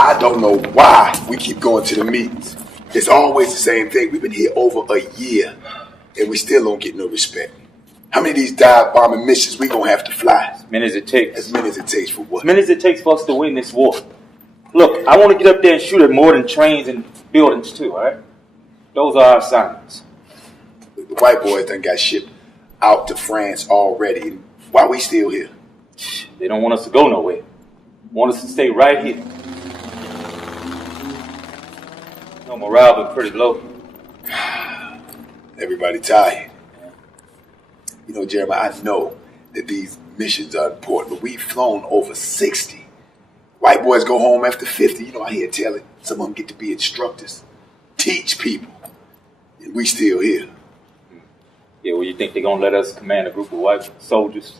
I don't know why we keep going to the meetings. It's always the same thing. We've been here over a year, and we still don't get no respect. How many of these dive-bombing missions we gonna have to fly? As many as it takes. As many as it takes for what? As many as it takes for us to win this war. Look, I want to get up there and shoot at more than trains and buildings too, all right? Those are our assignments. The white boys done got shipped out to France already. Why we still here? They don't want us to go nowhere. They want us to stay right here. No, morale been pretty low. Everybody tired. You know, Jeremiah, I know that these missions are important, but we've flown over 60. White boys go home after 50. You know, I hear telling some of them get to be instructors, teach people. And we still here. Yeah, well, you think they're going to let us command a group of white soldiers?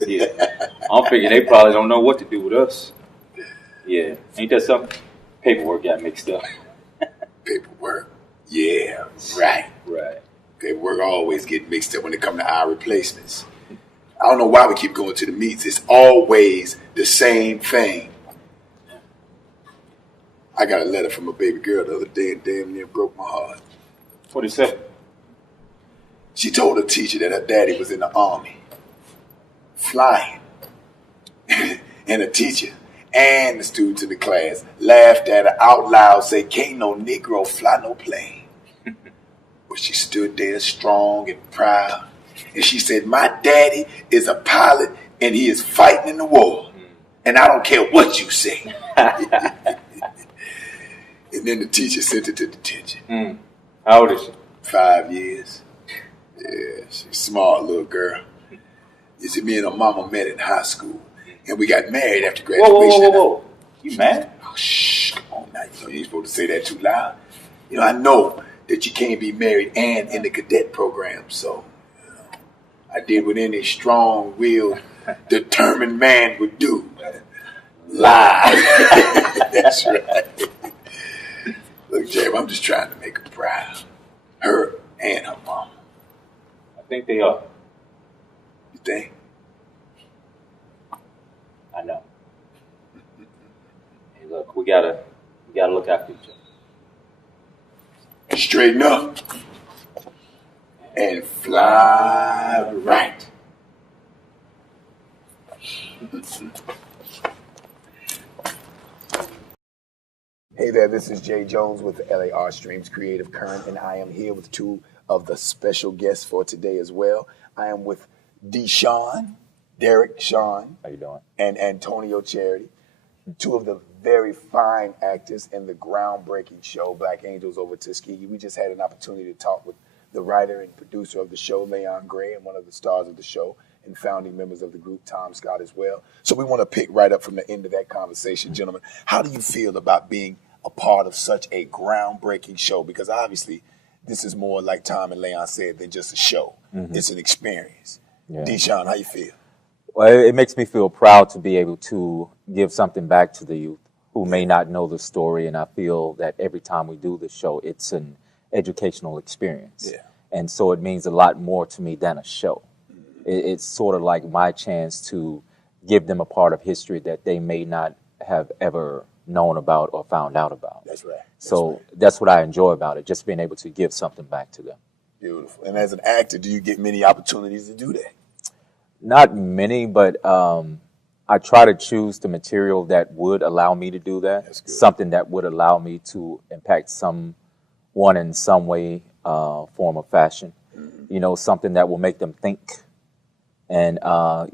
Yeah. I'm figuring they probably don't know what to do with us. Yeah. Ain't that something? Paperwork got mixed up. Paperwork? Yeah, right. Right. Paperwork always get mixed up when it comes to our replacements. I don't know why we keep going to the meets. It's always the same thing. I got a letter from a baby girl the other day and damn near broke my heart. What did it say? She told her teacher that her daddy was in the army, flying. And the teacher and the students in the class laughed at her out loud, say, "Can't no Negro fly no plane." But she stood there strong and proud. And she said, "My daddy is a pilot and he is fighting in the war. And I don't care what you say." And then the teacher sent her to detention. How old is she? 5 years. Yeah, she's a smart little girl. You see, me and her mama met in high school. And we got married after graduation. Whoa. You married? Oh, shh, come on now. You know you ain't supposed to say that too loud. You know, I know that you can't be married and in the cadet program. So, you know, I did what any strong-willed, determined man would do. Lie. That's right. Look, Jam, I'm just trying to make her proud. Her and her mama. I think they are. You think? I know. Hey, look, we gotta look after each other. Straighten up and fly right. Hey there, this is Jay Jones with the LAR Streams Creative Current, and I am here with two of the special guests for today as well. I am with Derek Shaun. How you doing? And Antonio Charity, two of the very fine actors in the groundbreaking show, Black Angels Over Tuskegee. We just had an opportunity to talk with the writer and producer of the show, Layon, and one of the stars of the show, and founding members of the group, Tom Scott, as well. So we want to pick right up from the end of that conversation, gentlemen. How do you feel about being a part of such a groundbreaking show? Because obviously, this is more, like Tom and Layon said, than just a show. Mm-hmm. It's an experience. Yeah. Deshaun, how you feel? Well, it makes me feel proud to be able to give something back to the youth who may not know the story, and I feel that every time we do the show, it's an educational experience. Yeah. And so it means a lot more to me than a show. It's sort of like my chance to give them a part of history that they may not have ever known about or found out about. That's right. That's what I enjoy about it, just being able to give something back to them. Beautiful. And as an actor, do you get many opportunities to do that? Not many, but I try to choose the material that would allow me to do that. That's good. Something that would allow me to impact someone in some way, form or fashion. Mm-hmm. You know, something that will make them think and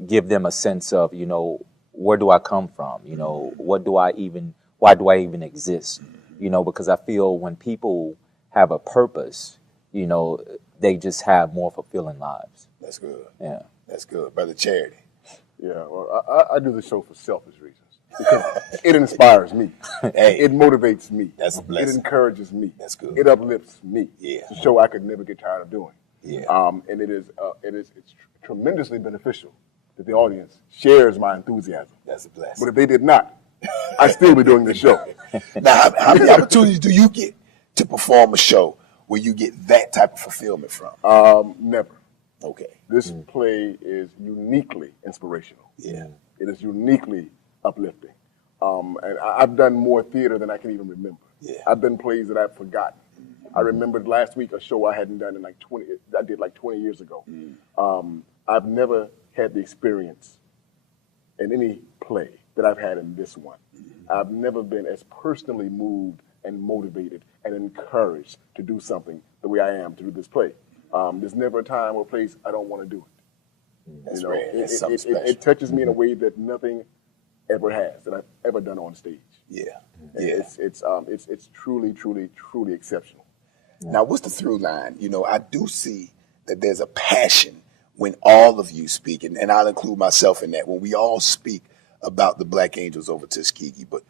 give them a sense of, you know, where do I come from? You know, why do I even exist? Mm-hmm. You know, because I feel when people have a purpose, you know, they just have more fulfilling lives. That's good. Yeah. That's good. Brother Charity. Yeah, well, I do the show for selfish reasons. Because it inspires me. Hey, it motivates me. That's a blessing. It encourages me. That's good. It uplifts me. Yeah. It's a show I could never get tired of doing. Yeah. And it's tremendously beneficial that the audience shares my enthusiasm. That's a blessing. But if they did not, I'd still be doing the show. Now, how many opportunities do you get to perform a show where you get that type of fulfillment from? Never. Okay. This play is uniquely inspirational. Yeah. It is uniquely uplifting. And I've done more theater than I can even remember. Yeah. I've done plays that I've forgotten. I remembered last week a show I hadn't done in I did like 20 years ago. I've never had the experience in any play that I've had in this one. I've never been as personally moved and motivated and encouraged to do something the way I am to do this play. There's never a time or place I don't want to do it. That's rare. That's something special. It touches me in a way that nothing ever has that I've ever done on stage. Yeah. It's truly, truly, truly exceptional. Now, what's the through line? You know, I do see that there's a passion when all of you speak, and I'll include myself in that, when we all speak about the Black Angels Over Tuskegee. But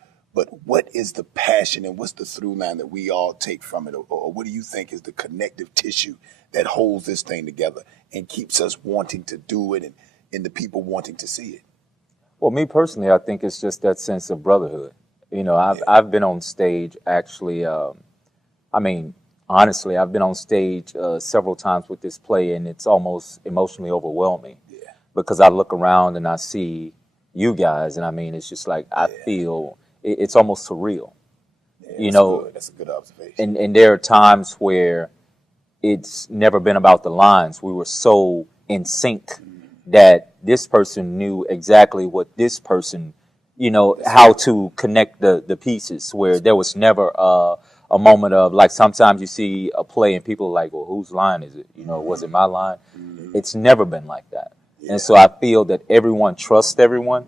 what is the passion and what's the through line that we all take from it? Or what do you think is the connective tissue that holds this thing together and keeps us wanting to do it and the people wanting to see it? Well, me personally, I think it's just that sense of brotherhood. You know, I've been on stage actually, honestly, I've been on stage several times with this play, and it's almost emotionally overwhelming because I look around and I see you guys, and I mean, it's just like I feel it's almost surreal. You know, good. That's a good observation. And there are times where it's never been about the lines. We were so in sync that this person knew exactly what this person, you know, how to connect the pieces, where there was never a moment of, like, sometimes you see a play and people are like, well, whose line is it? You know, was it my line? It's never been like that. And so I feel that everyone trusts everyone,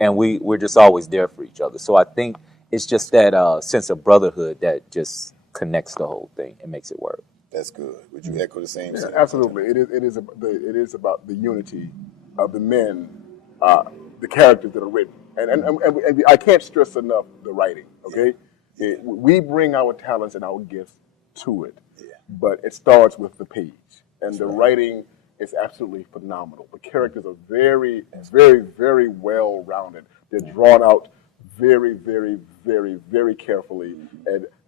and we're just always there for each other. So I think it's just that sense of brotherhood that just connects the whole thing and makes it work. That's good. Would you echo the same? Yeah, absolutely. It is about the unity of the men, the characters that are written, and I can't stress enough the writing. Okay, we bring our talents and our gifts to it, but it starts with the page, and the writing is absolutely phenomenal. The characters are very, very, very well rounded. They're drawn out very, very, very, very carefully,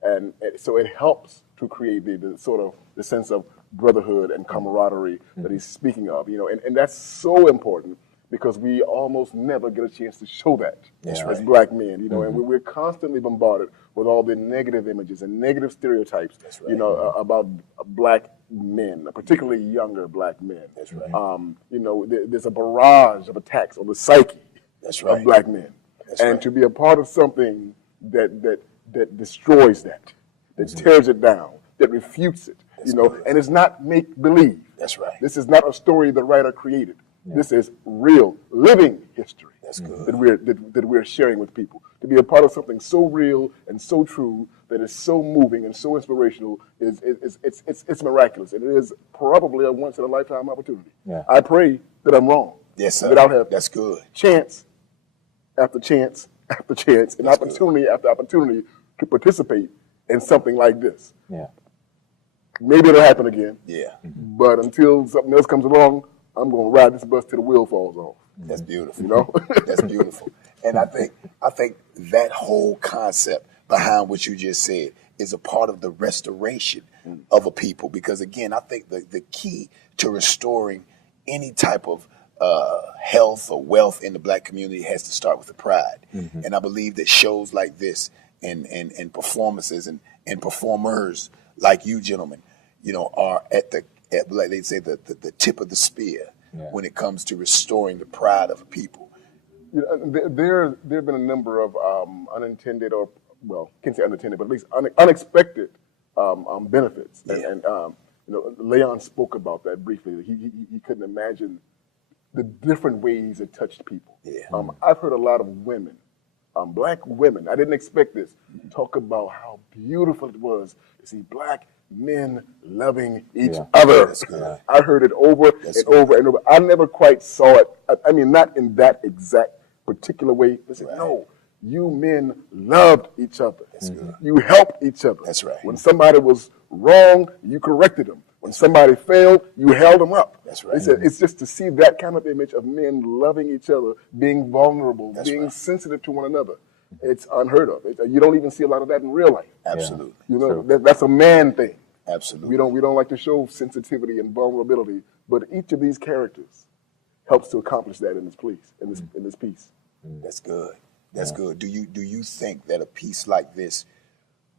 and so it helps to create the sort of the sense of brotherhood and camaraderie that he's speaking of. You know, and that's so important because we almost never get a chance to show that as Black men. You know, and we're constantly bombarded with all the negative images and negative stereotypes. You know, about Black men, particularly younger Black men. That's right. You know, there's a barrage of attacks on the psyche of Black men. And to be a part of something that destroys that tears it down, that refutes it, you know, and it's not make-believe. That's right. This is not a story the writer created. This is real, living history. That's good. That we're sharing with people. To be a part of something so real and so true that is so moving and so inspirational it's miraculous. And it is probably a once-in-a-lifetime opportunity. Yeah. I pray that I'm wrong. Yes, sir. That I'll have That's good. chance after chance after chance and opportunity after opportunity to participate in something like this. Yeah. Maybe it'll happen again. Yeah. But until something else comes along, I'm going to ride this bus till the wheel falls off. That's beautiful. You know? That's beautiful. And I think that whole concept behind what you just said is a part of the restoration of a people. Because again, I think the key to restoring any type of health or wealth in the Black community has to start with the pride. And I believe that shows like this and performances and performers like you gentlemen, you know, are at like they say, the tip of the spear when it comes to restoring the pride of a people. You know, there have been a number of unintended, or, well, can't say unintended, but at least unexpected benefits. And you know, Layon spoke about that briefly. He couldn't imagine the different ways it touched people. I've heard a lot of women, Black women, I didn't expect this, talk about how beautiful it was to see Black men loving each other. I heard it over and over and over. I never quite saw it. I mean, not in that exact particular way. But said, no, you men loved each other. You helped each other. That's right. When somebody was wrong, you corrected them. When somebody failed, you held them up. That's right. They said it's just to see that kind of image of men loving each other, being vulnerable, being sensitive to one another. It's unheard of. You don't even see a lot of that in real life. Absolutely. You know, that's a man thing. Absolutely. We don't like to show sensitivity and vulnerability, but each of these characters helps to accomplish that in this piece. That's good. That's good. Do you think that a piece like this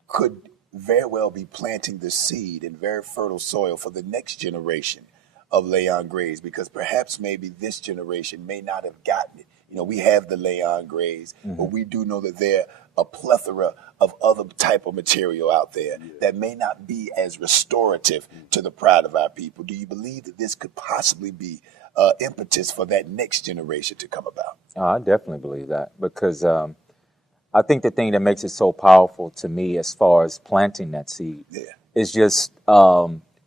could very well be planting the seed in very fertile soil for the next generation of Layon Grays? Because perhaps maybe this generation may not have gotten it. You know, we have the Layon Grays, but we do know that there are a plethora of other type of material out there that may not be as restorative to the pride of our people. Do you believe that this could possibly be impetus for that next generation to come about? I definitely believe that because I think the thing that makes it so powerful to me as far as planting that seed is just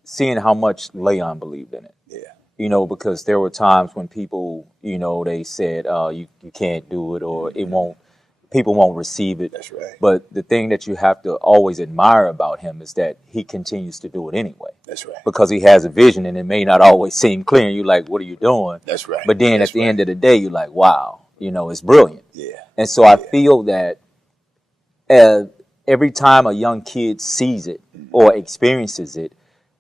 seeing how much Layon believed in it. Yeah. You know, because there were times when people, you know, they said, you can't do it or it won't, people won't receive it. That's right. But the thing that you have to always admire about him is that he continues to do it anyway. That's right. Because he has a vision and it may not always seem clear and you're like, what are you doing? That's right. But then That's at the end of the day, you're like, wow, you know, it's brilliant. Yeah. And so I feel that every time a young kid sees it or experiences it,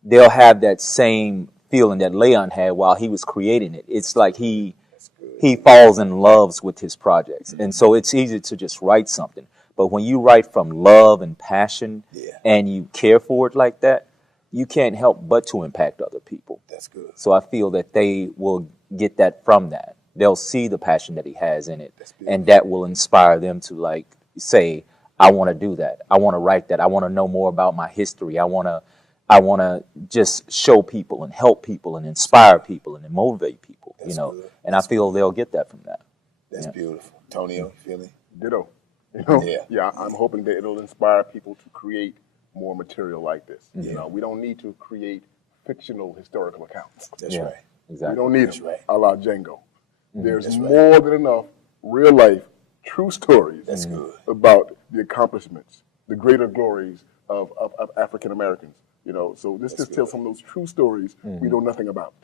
they'll have that same feeling that Layon had while he was creating it. It's like he falls in love with his projects. And so it's easy to just write something. But when you write from love and passion and you care for it like that, you can't help but to impact other people. That's good. So I feel that they will get that from that. They'll see the passion that he has in it. And that will inspire them to like say, I want to do that. I want to write that. I want to know more about my history. I want to just show people and help people and inspire people and motivate people, you know. Good. And I feel they'll get that from that. That's beautiful. Tonio, you feel me? Ditto. You know? Yeah. I'm hoping that it'll inspire people to create more material like this. You know, we don't need to create fictional historical accounts. That's right. Exactly. We don't need That's them, right. a la Django. There's That's right. more than enough real life, true stories That's good. about the accomplishments, the greater glories of African Americans. You know, so this just tells some of those true stories we know nothing about.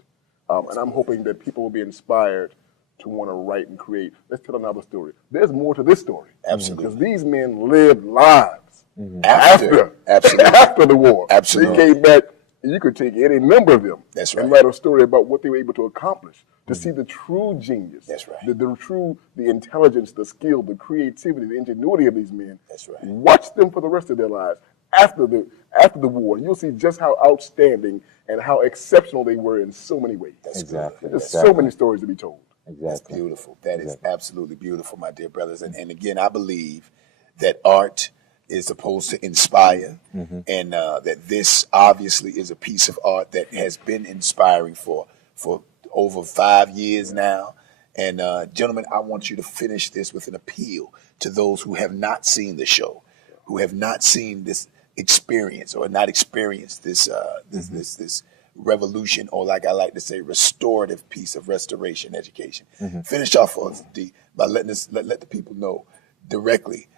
And I'm hoping that people will be inspired to want to write and create. Let's tell another story. There's more to this story. Absolutely. Because these men lived lives Absolutely. after the war. Absolutely. They came back, and you could take any number of them That's and right. write a story about what they were able to accomplish, to see the true genius. That's right. The intelligence, the skill, the creativity, the ingenuity of these men. That's right. Watch them for the rest of their lives after the war. You'll see just how outstanding and how exceptional they were in so many ways. That's Exactly. good. There's so many stories to be told. That's Exactly. beautiful. That is absolutely beautiful, my dear brothers. And again, I believe that art is supposed to inspire, and that this obviously is a piece of art that has been inspiring for over 5 years now. And gentlemen, I want you to finish this with an appeal to those who have not seen the show, who have not seen this experience or not experienced this this revolution, or like I like to say, restorative piece of restoration education. Finish off for us, D, by letting us let the people know directly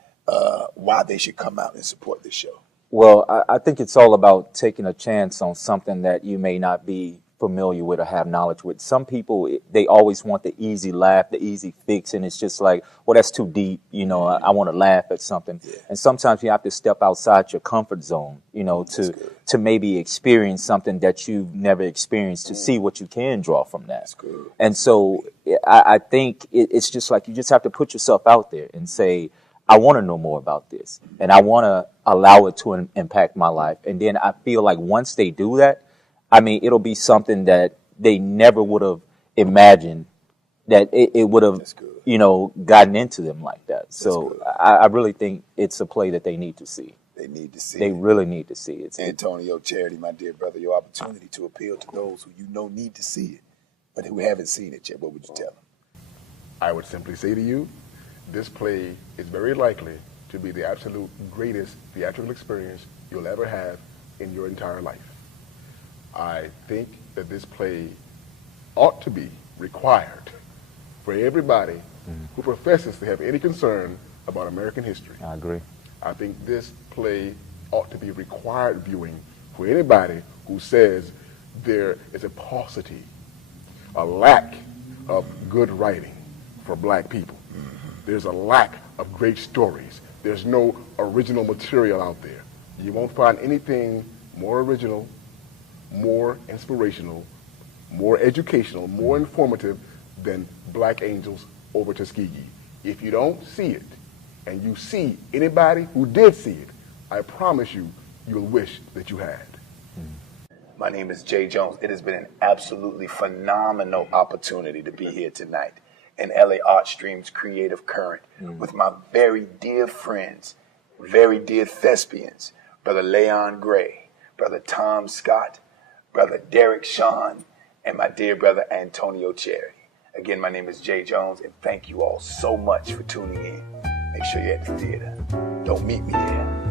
why they should come out and support this show. Well, I think it's all about taking a chance on something that you may not be familiar with or have knowledge with. Some people, they always want the easy laugh, the easy fix, and it's just like, well, that's too deep. You know, I want to laugh at something. And sometimes you have to step outside your comfort zone, you know, to maybe experience something that you've never experienced, to see what you can draw from that. And so I think it's just like, you just have to put yourself out there and say, I want to know more about this, and I want to allow it to impact my life. And then I feel like once they do that, I mean, it'll be something that they never would have imagined that it would have, you know, gotten into them like that. So I really think it's a play that they need to see. They need to see They it. really need to see it. Antonio, Charity, my dear brother, your opportunity to appeal to those who you know need to see it, but who haven't seen it yet. What would you tell them? I would simply say to you, this play is very likely to be the absolute greatest theatrical experience you'll ever have in your entire life. I think that this play ought to be required for everybody who professes to have any concern about American history. I agree. I think this play ought to be required viewing for anybody who says there is a paucity, a lack of good writing for black people. There's a lack of great stories. There's no original material out there. You won't find anything more original, more inspirational, more educational, more informative than Black Angels Over Tuskegee. If you don't see it, and you see anybody who did see it, I promise you, you'll wish that you had. My name is Jay Jones. It has been an absolutely phenomenal opportunity to be here tonight in LA Art Stream's Creative Current with my very dear friends, very dear thespians, Brother Layon Gray, Brother Tom Scott, Brother Derek Shaun, and my dear brother Antonio Charity. Again, my name is Jay Jones, and thank you all so much for tuning in. Make sure you're at the theater. Don't meet me there.